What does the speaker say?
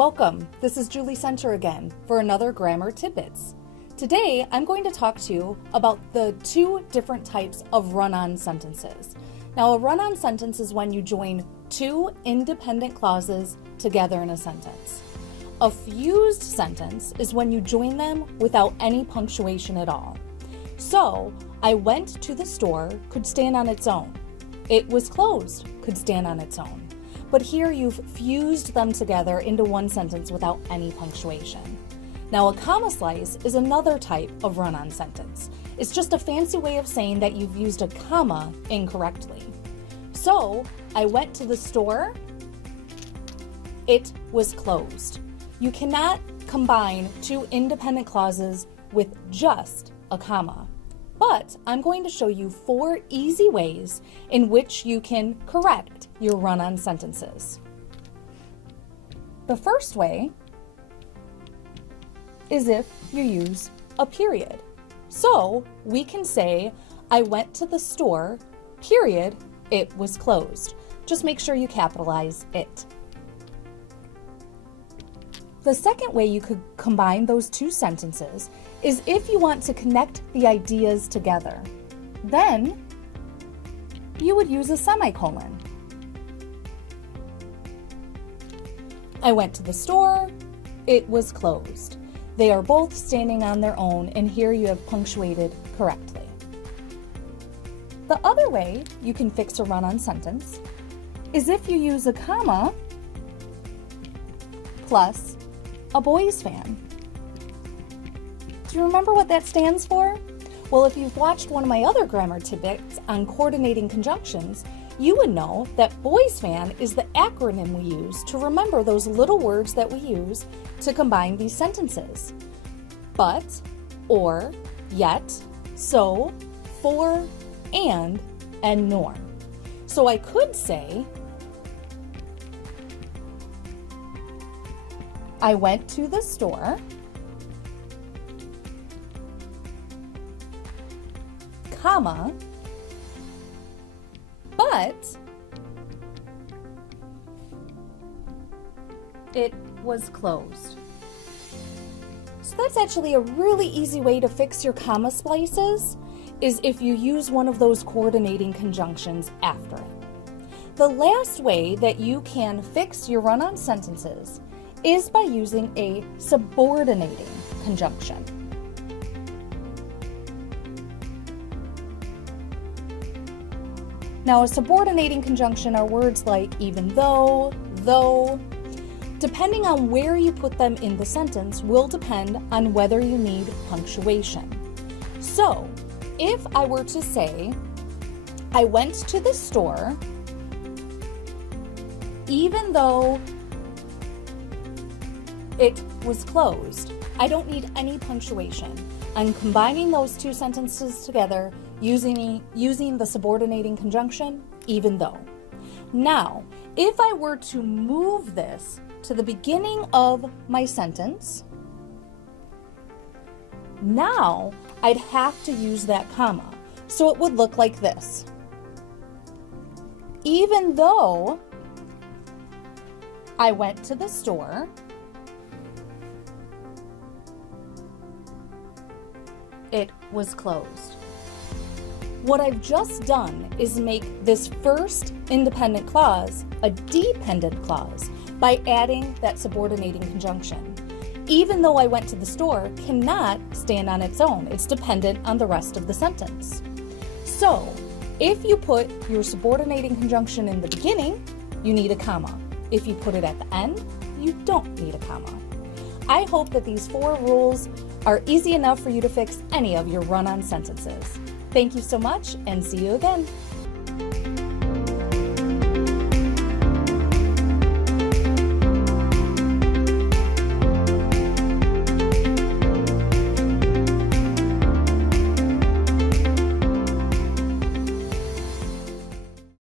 Welcome, this is Julie Center again for another Grammar Tidbits. Today I'm going to talk to you about the two different types of run-on sentences. Now a run-on sentence is when you join two independent clauses together in a sentence. A fused sentence is when you join them without any punctuation at all. So, I went to the store could stand on its own. It was closed could stand on its own. But here you've fused them together into one sentence without any punctuation. Now a comma slice is another type of run-on sentence. It's just a fancy way of saying that you've used a comma incorrectly. So, I went to the store, it was closed. You cannot combine two independent clauses with just a comma. But I'm going to show you 4 easy ways in which you can correct your run-on sentences. The first way is if you use a period. So we can say, I went to the store, period, it was closed. Just make sure you capitalize it. The second way you could combine those two sentences is if you want to connect the ideas together. Then you would use a semicolon. I went to the store, it was closed. They are both standing on their own, and here you have punctuated correctly. The other way you can fix a run-on sentence is if you use a comma plus a boys fan. Do you remember what that stands for? Well, if you've watched one of my other grammar tidbits on coordinating conjunctions, you would know that boys fan is the acronym we use to remember those little words that we use to combine these sentences. But, or, yet, so, for, and nor. So I could say, I went to the store, comma, but it was closed. So that's actually a really easy way to fix your comma splices, is if you use one of those coordinating conjunctions after it. The last way that you can fix your run-on sentences is by using a subordinating conjunction. Now, a subordinating conjunction are words like even though, though. Depending on where you put them in the sentence will depend on whether you need punctuation. So, if I were to say, I went to the store, even though it was closed, I don't need any punctuation. I'm combining those two sentences together using the subordinating conjunction, even though. Now, if I were to move this to the beginning of my sentence, now I'd have to use that comma. So it would look like this. Even though I went to the store, it was closed. What I've just done is make this first independent clause a dependent clause by adding that subordinating conjunction. Even though I went to the store cannot stand on its own. It's dependent on the rest of the sentence. So, if you put your subordinating conjunction in the beginning, you need a comma. If you put it at the end, you don't need a comma. I hope that these 4 rules are easy enough for you to fix any of your run-on sentences. Thank you so much, and see you again.